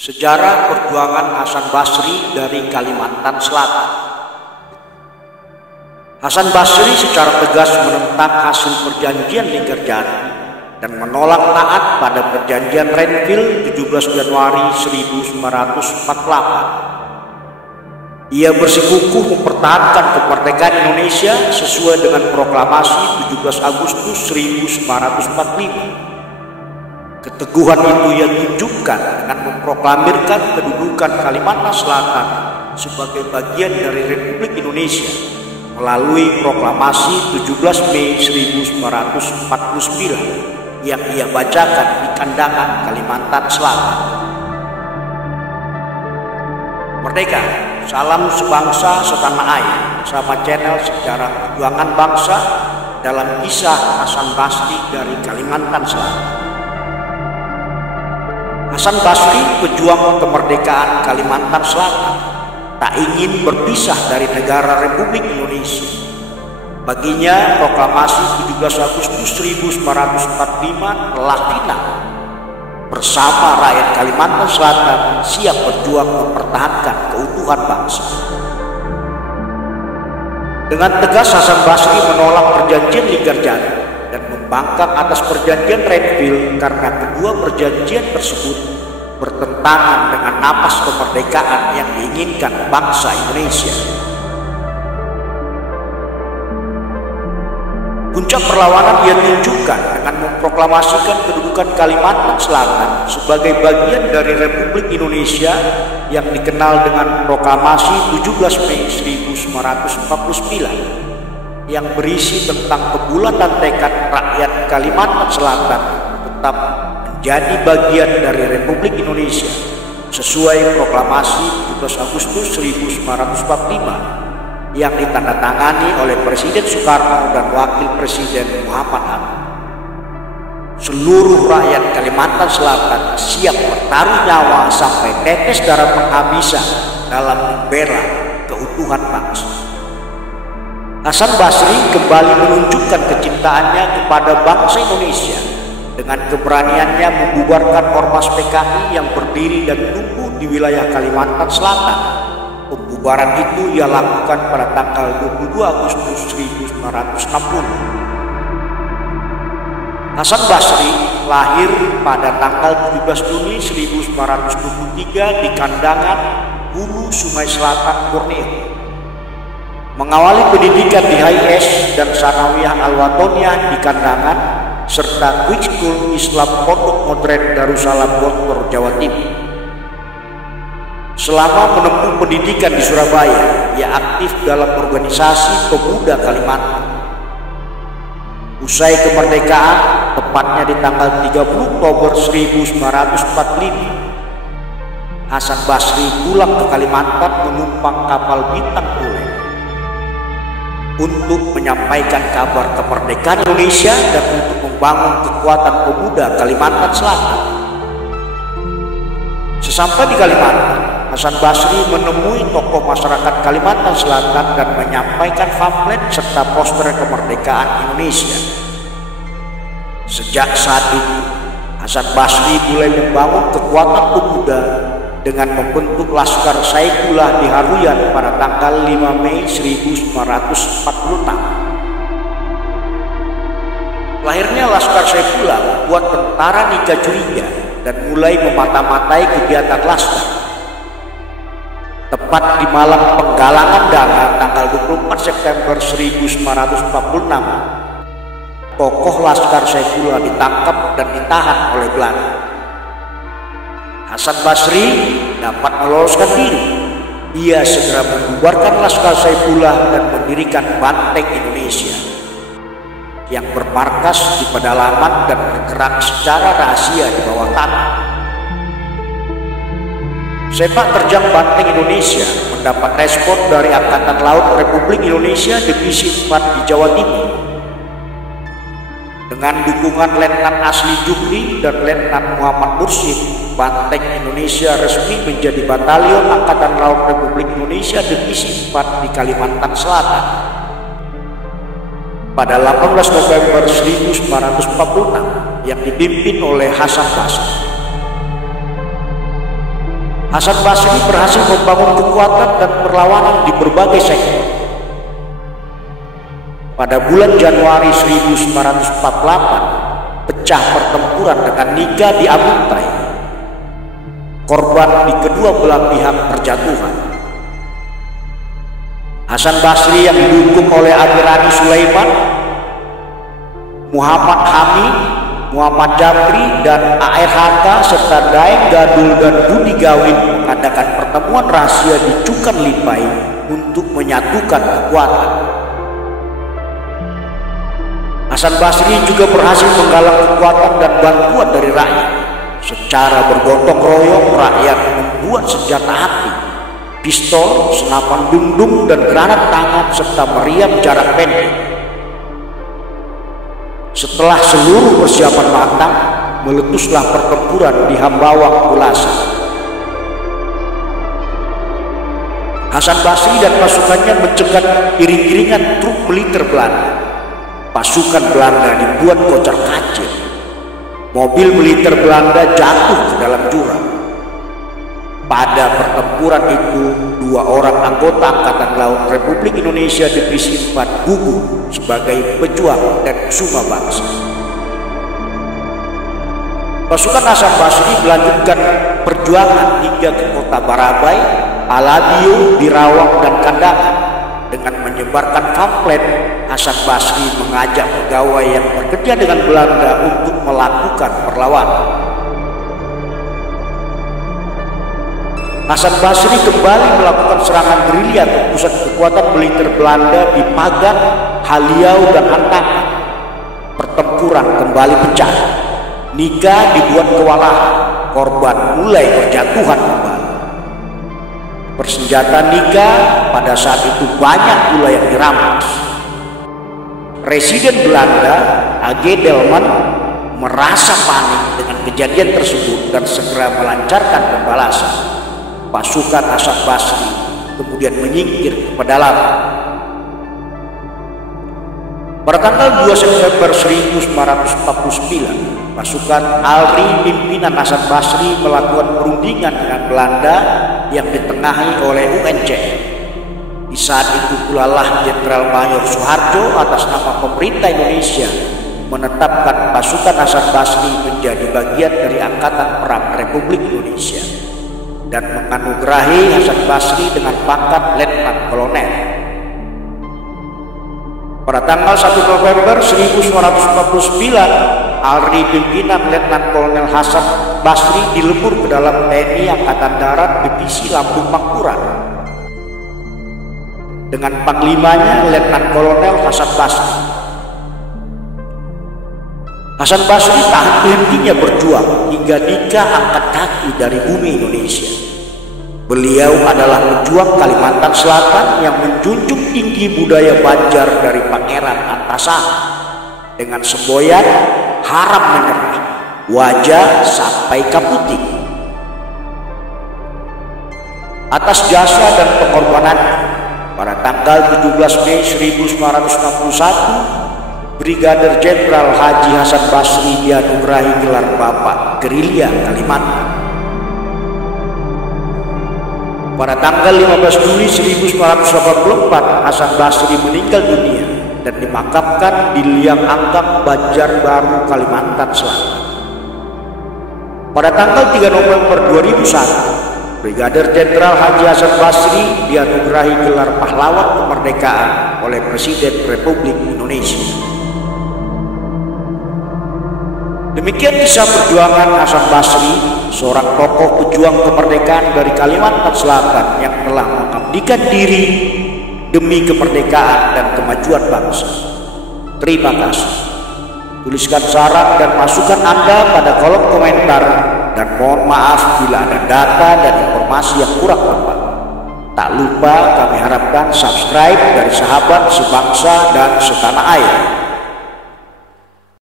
Sejarah perjuangan Hasan Basri dari Kalimantan Selatan. Hasan Basri secara tegas menentang hasil perjanjian Linggarjati dan menolak taat pada perjanjian Renville 17 Januari 1948. Ia bersikukuh mempertahankan kemerdekaan Indonesia sesuai dengan proklamasi 17 Agustus 1945. Keteguhan itu ia tunjukkan dengan memproklamirkan kedudukan Kalimantan Selatan sebagai bagian dari Republik Indonesia melalui proklamasi 17 Mei 1949 yang ia bacakan di Kandangan, Kalimantan Selatan. Merdeka, salam sebangsa setanah air, bersama channel Sejarah Perjuangan Bangsa dalam kisah Hasan Basri dari Kalimantan Selatan. Hasan Basri, pejuang kemerdekaan Kalimantan Selatan, tak ingin berpisah dari negara Republik Indonesia. Baginya, proklamasi 17 Agustus 1945 telah final. Bersama rakyat Kalimantan Selatan siap berjuang mempertahankan keutuhan bangsa. Dengan tegas Hasan Basri menolak perjanjian Linggarjati dan membangkang atas perjanjian Renville karena kedua perjanjian tersebut bertentangan dengan napas kemerdekaan yang diinginkan bangsa Indonesia. Puncak perlawanan ia tunjukkan dengan memproklamasikan kedudukan Kalimantan Selatan sebagai bagian dari Republik Indonesia yang dikenal dengan Proklamasi 17 Mei 1949 yang berisi tentang kebulatan tekad rakyat Kalimantan Selatan tetap menjadi bagian dari Republik Indonesia sesuai Proklamasi 17 Agustus 1945 yang ditandatangani oleh Presiden Soekarno dan Wakil Presiden Muhammad Hatta. Seluruh rakyat Kalimantan Selatan siap bertaruh nyawa sampai tetes darah penghabisan dalam membela keutuhan bangsa. Hasan Basri kembali menunjukkan kecintaannya kepada bangsa Indonesia dengan keberaniannya membubarkan Ormas PKI yang berdiri dan tumbuh di wilayah Kalimantan Selatan. Pembubaran itu ia lakukan pada tanggal 22 Agustus 1960. Hasan Basri lahir pada tanggal 17 Juni 1923 di Kandangan, Hulu Sungai Selatan, Borneo. Mengawali pendidikan di HIS dan Sanawiyah Al-Watoniyah di Kandangan serta Quick School Islam Pondok Modern Darussalam Gontor, Jawa Timur. Selama menempuh pendidikan di Surabaya, ia aktif dalam organisasi pemuda Kalimantan. Usai kemerdekaan, tepatnya di tanggal 30 Oktober 1945, Hasan Basri pulang ke Kalimantan menumpang kapal Bintang Pule untuk menyampaikan kabar kemerdekaan Indonesia dan untuk membangun kekuatan pemuda Kalimantan Selatan. Sesampai di Kalimantan, Hasan Basri menemui tokoh masyarakat Kalimantan Selatan dan menyampaikan pamflet serta poster kemerdekaan Indonesia. Sejak saat itu, Hasan Basri mulai membangun kekuatan pemuda dengan membentuk Laskar Saifullah di Haruyan pada tanggal 5 Mei 1946. Lahirnya Laskar Saifullah membuat tentara Nika curiga dan mulai memata-matai kegiatan Laskar. Tepat di malam penggalangan dana tanggal 24 September 1946, tokoh Laskar Saifullah ditangkap dan ditahan oleh Belanda. Hasan Basri dapat meloloskan diri. Ia segera membubarkan Laskar Saifullah dan mendirikan Banteng Indonesia yang bermarkas di pedalaman dan bergerak secara rahasia di bawah tanah. Sepak terjang Banteng Indonesia mendapat respon dari Angkatan Laut Republik Indonesia Divisi 4 di Jawa Timur. Dengan dukungan Letnan Asli Jufri dan Letnan Muhammad Mursyid, Banteng Indonesia resmi menjadi Batalion Angkatan Laut Republik Indonesia Divisi 4 di Kalimantan Selatan. Pada 18 November 1946 yang dipimpin oleh Hasan Basri. Hasan Basri berhasil membangun kekuatan dan perlawanan di berbagai sektor. Pada bulan Januari 1948, pecah pertempuran dengan Nika di Abuntai. Korban di kedua belah pihak berjatuhan. Hasan Basri yang didukung oleh Amirani Sulaiman, Muhammad Hamid, Muhammad Jabri, dan ARHK serta Daeng Gadul dan Budi Gawin mengadakan pertemuan rahasia di Cukan Lipai untuk menyatukan kekuatan. Hasan Basri juga berhasil menggalang kekuatan dan bantuan dari rakyat. Secara bergotong royong, rakyat membuat senjata api, pistol, senapan dundung, dan granat tangan serta meriam jarak pendek. Setelah seluruh persiapan matang, meletuslah pertempuran di Hambawang Kulasa. Hasan Basri dan pasukannya mencegat iring-iringan truk militer Belanda. Pasukan Belanda dibuat kocar-kacir. Mobil militer Belanda jatuh ke dalam jurang. Pada pertempuran itu, 2 orang anggota Angkatan Laut Republik Indonesia Divisi 4 gugur sebagai pejuang dan summa bangsa. Pasukan Hasan Basri melanjutkan perjuangan hingga ke kota Barabai, Aladio, Birawang, dan Kandangan. Dengan menyebarkan pamflet, Hasan Basri mengajak pegawai yang bekerja dengan Belanda untuk melakukan perlawanan. Hasan Basri kembali melakukan serangan gerilya ke pusat kekuatan militer Belanda di Pagan, Haliau, dan Antangan. Pertempuran kembali pecah. Nika dibuat kewalahan, korban mulai berjatuhan kembali. Persenjataan Nika pada saat itu banyak pula yang dirampas. Presiden Belanda, A.G. Delman, merasa panik dengan kejadian tersebut dan segera melancarkan pembalasan. Pasukan Hasan Basri kemudian menyingkir ke pedalaman. Pada tanggal 2 September 1949, pasukan ALRI pimpinan Hasan Basri melakukan perundingan dengan Belanda yang ditengahi oleh UNCR. Di saat itu pula lah Jenderal Mayor Soeharto atas nama pemerintah Indonesia menetapkan pasukan Hasan Basri menjadi bagian dari Angkatan Perang Republik Indonesia dan menganugerahi Hasan Basri dengan pangkat Letnan Kolonel. Pada tanggal 1 November 1949, ALRI pimpinan Letnan Kolonel Hasan Basri dilebur ke dalam TNI Angkatan Darat Divisi Lampung Mangkurat dengan panglimanya Letnan Kolonel Hasan Basri. Hasan Basri tak henti-hentinya berjuang hingga Nika angkat kaki dari bumi Indonesia. Beliau adalah pejuang Kalimantan Selatan yang menjunjung tinggi budaya Banjar dari Pangeran Antasari dengan semboyan haram menyerah, wajah sampai kaputing. Atas jasa dan pengorbanannya, pada tanggal 17 Mei 1961, Brigadir Jenderal Haji Hasan Basri dianugerahi gelar Bapak Gerilya Kalimantan. Pada tanggal 15 Juli 1984, Hasan Basri meninggal dunia dan dimakamkan di Liang Anggang, Banjarbaru, Kalimantan Selatan. Pada tanggal 3 November 2001, Brigadir Jenderal Haji Hasan Basri dianugerahi gelar Pahlawan Kemerdekaan oleh Presiden Republik Indonesia. Demikian kisah perjuangan Hasan Basri, seorang tokoh pejuang kemerdekaan dari Kalimantan Selatan yang telah mengabdikan diri demi kemerdekaan dan kemajuan bangsa. Terima kasih. Tuliskan saran dan masukan Anda pada kolom komentar dan mohon maaf bila ada data dan informasi yang kurang tepat. Tak lupa kami harapkan subscribe dari sahabat sebangsa dan setanah air.